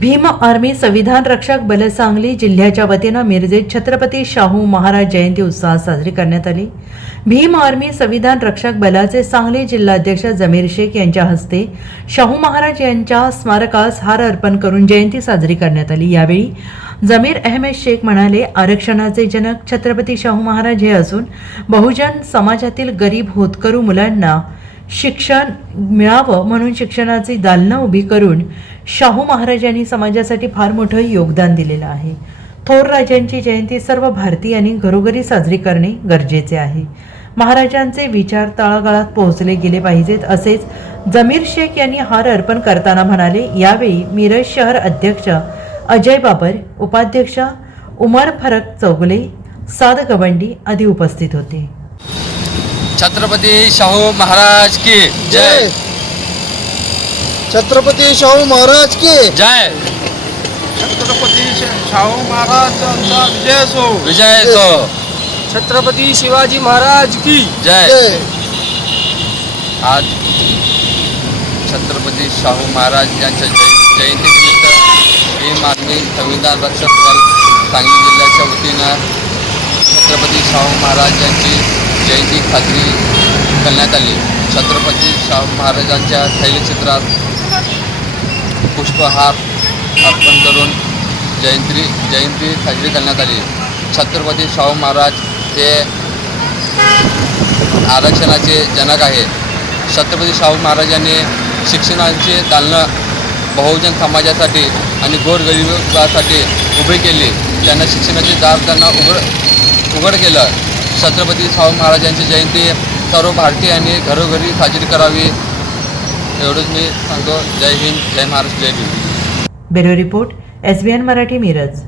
Bhim army संविधान रक्षक बल सांगली जिल्ह्याच्या वतीनं मिरजेत छत्रपती शाहू महाराज जयंती उत्साहात साजरी करण्यात आली. भीम आर्मी संविधान रक्षक बलाचे सांगली जिल्हाध्यक्ष जमीर शेख यांच्या हस्ते शाहू महाराज यांच्या स्मारकास हार अर्पण करून जयंती साजरी करण्यात आली. यावेळी जमीर अहमद शेख म्हणाले आरक्षणाचे जनक छत्रपती शाहू महाराज हे असून बहुजन समाजातील गरीब होतकरू मुलांना शिक्षण मिळावं म्हणून शिक्षणाची दालनं उभी करून शाहू महाराजांनी समाजासाठी फार मोठं योगदान दिलेलं आहे. थोर राजांची जयंती सर्व भारतीयांनी घरोघरी साजरी करणे गरजेचे आहे. महाराजांचे विचार तळागाळात पोहोचले गेले पाहिजेत असेच जमीर शेख यांनी हार अर्पण करताना म्हणाले यावेळी मिरज शहर अध्यक्ष अजय बाबर उपाध्यक्ष उमर फरक चौगले साद गवंडी आदी उपस्थित होते. छत्रपती शाहू महाराज की जय. छत्रपती शाहू महाराज की जय. छत्रपती शाहू महाराजांचा विजय असो. विजय सो छत्रपती शिवाजी महाराज की जय. आज छत्रपती शाहू महाराज यांच्या जय जयंतीनिमित्त भीम आर्मी संविधान रक्षक दल सांगली जिल्ह्याच्या वतीनं छत्रपती शाहू महाराज यांची जयंती साजरी करण्यात आली. छत्रपती शाहू महाराजांच्या शैलचित्रात पुष्पहार अर्पण करून जयंती जयंती साजरी करण्यात आली. छत्रपती शाहू महाराज हे आरक्षणाचे जनक आहे छत्रपती शाहू महाराजांनी शिक्षणाचे दालनं बहुजन समाजासाठी आणि गोरगरिबासाठी उभे केले. त्यांना शिक्षणाचे दार त्यांना उघड उघड केलं. छत्रपती शाहू महाराजांची जयंती सर्व भारतीयांनी घरोघरी साजरी करावी. एवढंच मी सांगतो. जय हिंद जय महाराष्ट्र जय Bhim bureau report S B N Marathi Miraj.